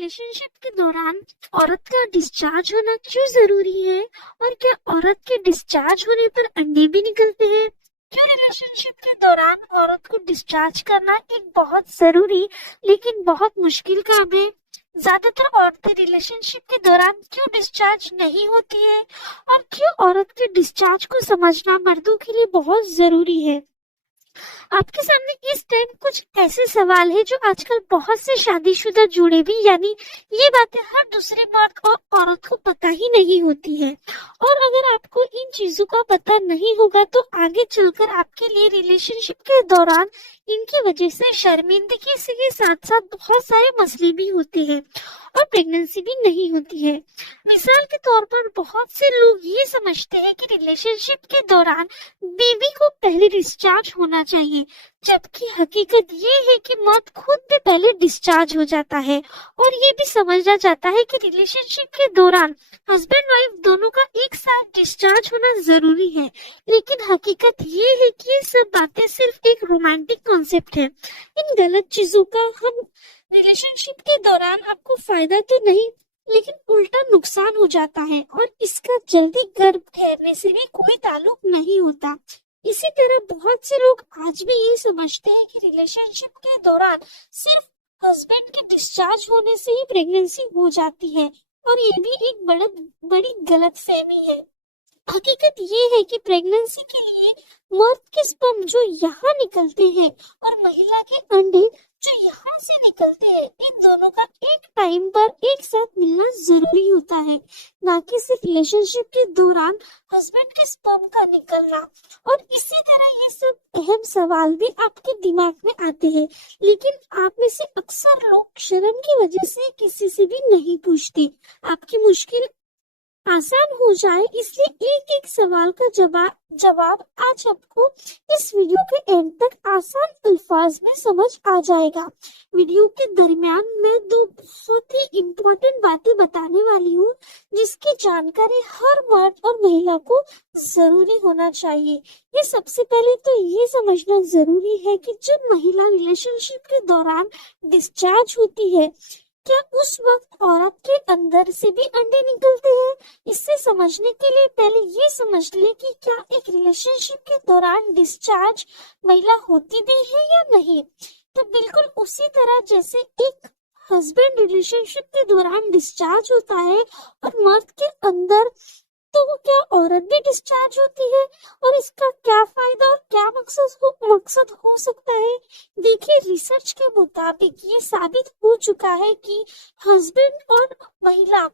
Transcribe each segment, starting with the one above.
Relationship के दौरान औरत का डिस्चार्ज होना क्यों जरूरी है और क्या औरत के डिस्चार्ज होने पर अंडे भी निकलते हैं? क्यों रिलेशनशिप के दौरान औरत को डिस्चार्ज करना एक बहुत जरूरी लेकिन बहुत मुश्किल काम है? ज्यादातर औरतें रिलेशनशिप के दौरान क्यों डिस्चार्ज नहीं होती है और क्यों औरत के डिस्चार्ज को समझना मर्दों के लिए बहुत जरूरी है? आपके सामने इस टाइम कुछ ऐसे सवाल है जो आजकल बहुत से शादीशुदा जोड़े भी यानी ये बातें हर दूसरे मर्द और औरत को पता ही नहीं होती है। और अगर आपको इन चीजों का पता नहीं होगा तो आगे चलकर आपके लिए रिलेशनशिप के दौरान इनकी वजह से शर्मिंदगी से के साथ साथ बहुत सारे मसले भी होते हैं और प्रेगनेंसी भी नहीं होती है। मिसाल के तौर पर बहुत से लोग ये समझते हैं कि रिलेशनशिप के दौरान बेबी को पहले डिस्चार्ज होना चाहिए, जबकि हकीकत ये है कि मर्द खुद भी पहले डिस्चार्ज हो जाता है और ये भी समझा जाता है कि रिलेशनशिप के दौरान हस्बैंड वाइफ दोनों का एक साथ डिस्चार्ज होना जरूरी है। लेकिन हकीकत ये है कि ये सब बातें सिर्फ एक रोमांटिक कॉन्सेप्ट है। इन गलत चीजों का हम रिलेशनशिप के दौरान आपको फायदा तो नहीं लेकिन उल्टा नुकसान हो जाता है और इसका जल्दी गर्भ ठहरने से भी कोई ताल्लुक नहीं होता। इसी तरह बहुत से लोग आज भी ये समझते हैं कि रिलेशनशिप के दौरान सिर्फ हस्बैंड के डिस्चार्ज होने से ही प्रेगनेंसी हो जाती है और ये भी एक बड़ी गलतफहमी है। हकीकत ये है कि प्रेगनेंसी के लिए मर्द के स्पर्म जो यहाँ निकलते हैं और महिला के अंडे जो यहाँ से निकलते हैं, इन दोनों का एक टाइम पर एक साथ मिलना जरूरी होता है, ना कि सिर्फ रिलेशनशिप के दौरान हस्बैंड के स्पर्म का निकलना। और इसी तरह ये सब अहम सवाल भी आपके दिमाग में आते हैं, लेकिन आप में से अक्सर लोग शर्म की वजह से किसी से भी नहीं पूछते। आपकी मुश्किल आसान हो जाए इसलिए एक एक सवाल का जवाब आज आपको इस वीडियो के एंड तक आसान अल्फाज में समझ आ जाएगा। वीडियो के दरमियान मैं दो बहुत ही इम्पोर्टेंट बातें बताने वाली हूँ जिसकी जानकारी हर मर्द और महिला को जरूरी होना चाहिए। ये सबसे पहले तो ये समझना जरूरी है कि जब महिला रिलेशनशिप के दौरान डिस्चार्ज होती है, क्या उस वक्त औरत के अंदर से भी अंडे निकलते हैं? इससे समझने के लिए पहले ये समझ ले कि क्या एक रिलेशनशिप के दौरान डिस्चार्ज महिला होती भी है या नहीं। तो बिल्कुल उसी तरह जैसे एक हस्बैंड रिलेशनशिप के दौरान डिस्चार्ज होता है और मर्द के अंदर, तो क्या औरत भी डिस्चार्ज होती है और इसका क्या फायदा और क्या मकसद हो सकता है? देखिए, रिसर्च के मुताबिक ये साबित हो चुका है कि हस्बैंड और महिला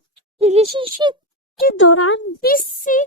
रिलेशनशिप के दौरान 20 से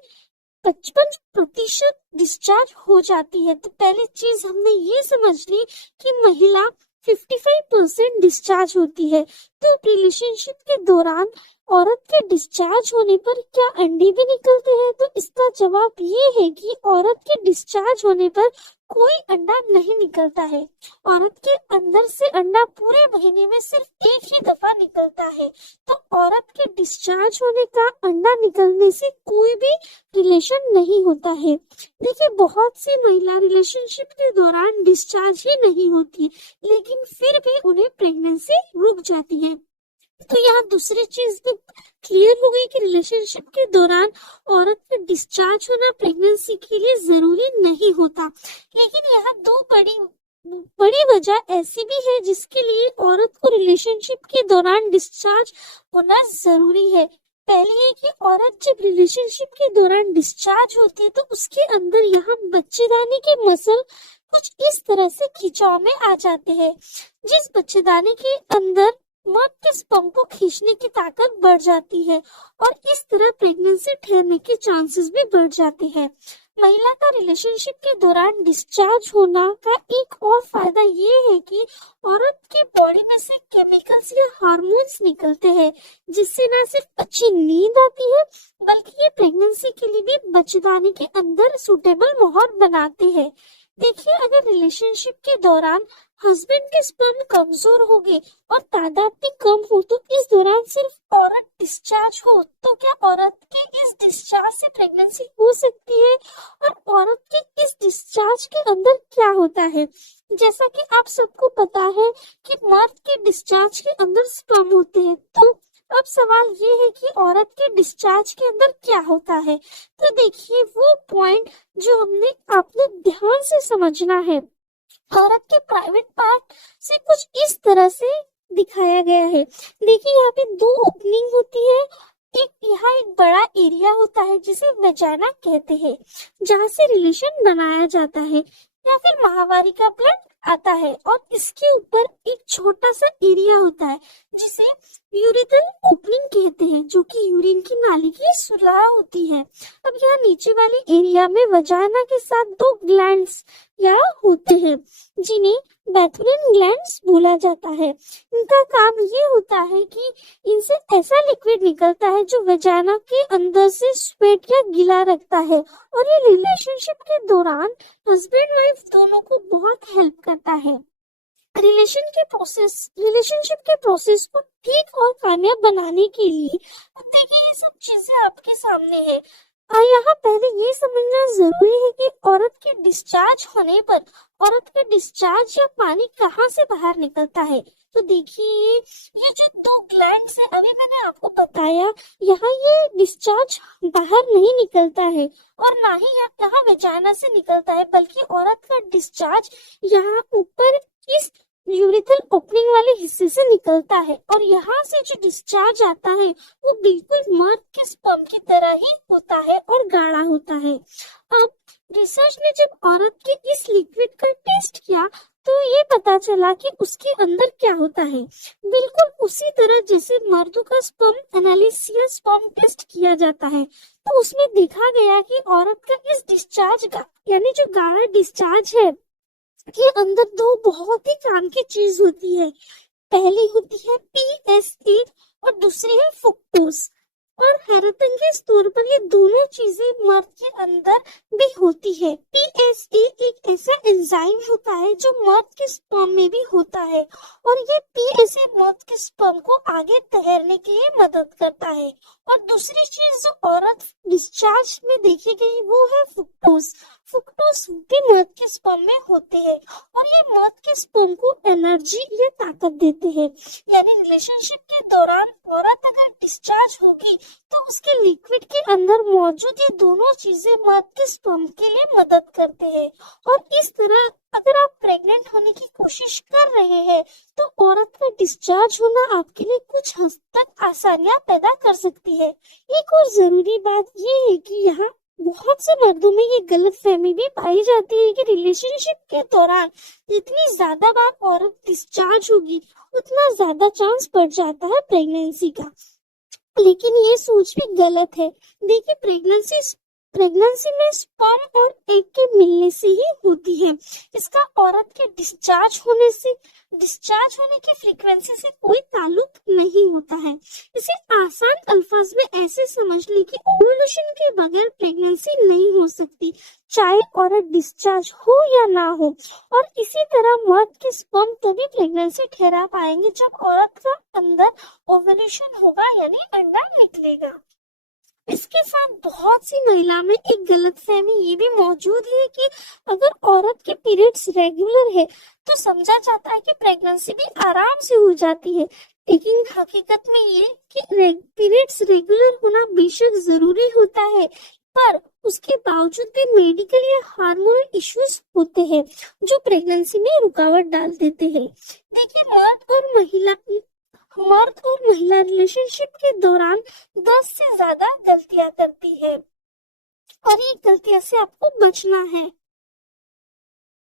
55% डिस्चार्ज हो जाती है। तो पहली चीज हमने ये समझ ली कि महिला 55% डिस्चार्ज होती है। तो रिलेशनशिप के दौरान औरत के डिस्चार्ज होने पर क्या अंडे भी निकलते हैं? तो इसका जवाब ये है कि औरत के डिस्चार्ज होने पर कोई अंडा नहीं निकलता है। औरत के अंदर से अंडा पूरे महीने में सिर्फ एक ही दफा निकलता है। तो औरत के डिस्चार्ज होने का अंडा निकलने से कोई भी रिलेशन नहीं होता है। देखिए, बहुत सी महिला रिलेशनशिप के दौरान डिस्चार्ज ही नहीं होती लेकिन फिर भी उन्हें प्रेगनेंसी रुक जाती है। तो यहाँ दूसरी चीज भी क्लियर हो गई कि रिलेशनशिप के दौरान औरत का डिस्चार्ज होना प्रेगनेंसी के लिए जरूरी नहीं होता। लेकिन यहाँ दो बड़ी वजह ऐसी भी है जिसके लिए औरत को रिलेशनशिप के दौरान डिस्चार्ज होना जरूरी है। पहली है कि औरत जब रिलेशनशिप के दौरान डिस्चार्ज होती है तो उसके अंदर यहाँ बच्चेदानी के मसल कुछ इस तरह से खिंचाव में आ जाते हैं, जिस बच्चेदानी के अंदर मर्द के स्पर्म को खींचने की ताकत बढ़ जाती है और इस तरह प्रेगनेंसी ठहरने के चांसेस भी बढ़ जाते हैं। महिला का रिलेशनशिप के दौरान डिस्चार्ज होना का एक और फायदा ये है कि औरत के बॉडी में से केमिकल्स या हार्मोन्स निकलते हैं, जिससे न सिर्फ अच्छी नींद आती है बल्कि ये प्रेगनेंसी के लिए भी बच्चेदानी के अंदर सुटेबल माहौल बनाते हैं। देखिए, अगर रिलेशनशिप के दौरान हस्बैंड के स्पर्म कमजोर हो गए और तादाद भी कम हो तो इस दौरान सिर्फ औरत डिस्चार्ज हो तो क्या औरत के इस डिस्चार्ज से प्रेगनेंसी हो सकती है? और औरत के इस डिस्चार्ज के अंदर क्या होता है? जैसा कि आप सबको पता है कि मर्द के डिस्चार्ज के अंदर स्पर्म होते हैं, तो अब सवाल ये है कि औरत के डिस्चार्ज के अंदर क्या होता है। तो देखिए, वो पॉइंट जो आपने ध्यान से समझना है। औरत के प्राइवेट पार्ट से कुछ इस तरह से दिखाया गया है। देखिए, यहाँ पे दो ओपनिंग होती है। यहाँ एक बड़ा एरिया होता है जिसे वजाना कहते हैं, जहाँ से रिलेशन बनाया जाता है या फिर माहवारी का ब्लड आता है। और इसके ऊपर एक छोटा सा एरिया होता है जिसे यूरिनल ओपनिंग कहते हैं, जो कि यूरिन की नाली की सुराह होती है। अब यहाँ नीचे वाले एरिया में वजाना के साथ दो ग्लैंड्स यहाँ होते हैं जिन्हें बैथुरिन ग्लैंड्स बोला जाता है। इनका काम ये होता है कि इनसे ऐसा लिक्विड निकलता है जो वजाना के अंदर से स्वेट या गीला रखता है, और ये रिलेशनशिप के दौरान हस्बैंड वाइफ दोनों को बहुत हेल्प करता है। रिलेशनशिप के प्रोसेस को ठीक और कामयाब बनाने के लिए अब देखिए, ये सब चीजें आपके सामने है। यहाँ पहले ये समझना जरूरी है कि औरत के डिस्चार्ज होने पर औरत का डिस्चार्ज या पानी कहाँ से बाहर निकलता है। तो देखिए, ये जो दो ग्लैंड्स है, अभी मैंने आपको बताया, यहाँ ये डिस्चार्ज बाहर नहीं निकलता है और ना ही यहाँ वजाना से निकलता है, बल्कि औरत का डिस्चार्ज यहाँ ऊपर इस यूरिथ्रल ओपनिंग वाले हिस्से से निकलता है। और यहाँ से जो डिस्चार्ज आता है वो बिल्कुल मर्द के स्पर्म की तरह ही होता है और गाढ़ा होता है। अब रिसर्च ने जब औरत के इस लिक्विड का टेस्ट किया तो ये पता चला कि उसके अंदर क्या होता है, बिल्कुल उसी तरह जैसे मर्दों का स्पर्म एनालिसिस या स्पर्म टेस्ट किया जाता है। तो उसमें देखा गया कि औरत का इस डिस्चार्ज का यानी जो गाढ़ा डिस्चार्ज है के अंदर दो बहुत ही काम की चीज होती है। पहली होती है PSA और दूसरी है फ्रुक्टोज। और हैरतअंगेज तौर पर ये दोनों चीजें मर्द के अंदर भी होती है। PSA एक ऐसा एंजाइम होता है जो मर्द के स्पर्म में भी होता है, और ये PSA मर्द के स्पर्म को आगे तैरने के लिए मदद करता है। और दूसरी चीज जो औरत डिस्चार्ज में देखी गई वो है फ्रुक्टोज। फ्रुक्टोज भी मर्द के स्पर्म में होते हैं और ये मर्द के स्पर्म को एनर्जी या ताकत देते हैं। यानी रिलेशनशिप के दौरान औरत अगर डिस्चार्ज होगी तो उसके लिक्विड के अंदर मौजूद ये दोनों चीजें मर्द के स्पर्म के लिए मदद करते हैं। और इस तरह अगर आप प्रेग्नेंट होने की कोशिश कर रहे हैं तो औरत का डिस्चार्ज होना आपके लिए कुछ हद तक आसानियां पैदा कर सकती है। एक और जरूरी बात ये है कि यहाँ बहुत से मर्दों में ये गलतफहमी भी पाई जाती है कि रिलेशनशिप के दौरान जितनी ज्यादा बार औरत डिस्चार्ज होगी उतना ज्यादा चांस बढ़ जाता है प्रेगनेंसी का। लेकिन ये सोच भी गलत है। देखिए, प्रेगनेंसी में स्पर्म और एग के मिलने से ही होती है। इसका औरत के डिस्चार्ज होने की फ्रीक्वेंसी से कोई ताल्लुक नहीं होता है। इसे आसान अल्फाज में ऐसे समझ ले कि ओवुलेशन के बगैर प्रेगनेंसी नहीं हो सकती, चाहे औरत डिस्चार्ज हो या ना हो। और इसी तरह मर्द के स्पर्म तभी प्रेगनेंसी ठहरा पाएंगे जब औरत का अंदर ओवुलेशन होगा, यानी अंडा निकलेगा। इसके साथ बहुत सी महिला में एक गलतफहमी ये भी मौजूद है कि अगर औरत के पीरियड्स रेगुलर है तो समझा जाता है कि प्रेगनेंसी भी आराम से हो जाती है। लेकिन हकीकत में ये कि पीरियड्स रेगुलर होना बेशक जरूरी होता है, पर उसके बावजूद भी मेडिकल या हार्मोनल इश्यूज होते हैं जो प्रेगनेंसी में रुकावट डाल देते हैं। देखिए, मर्द और महिला रिलेशनशिप के दौरान 10 से ज्यादा गलतियां करती है और ये गलतियों से आपको बचना है।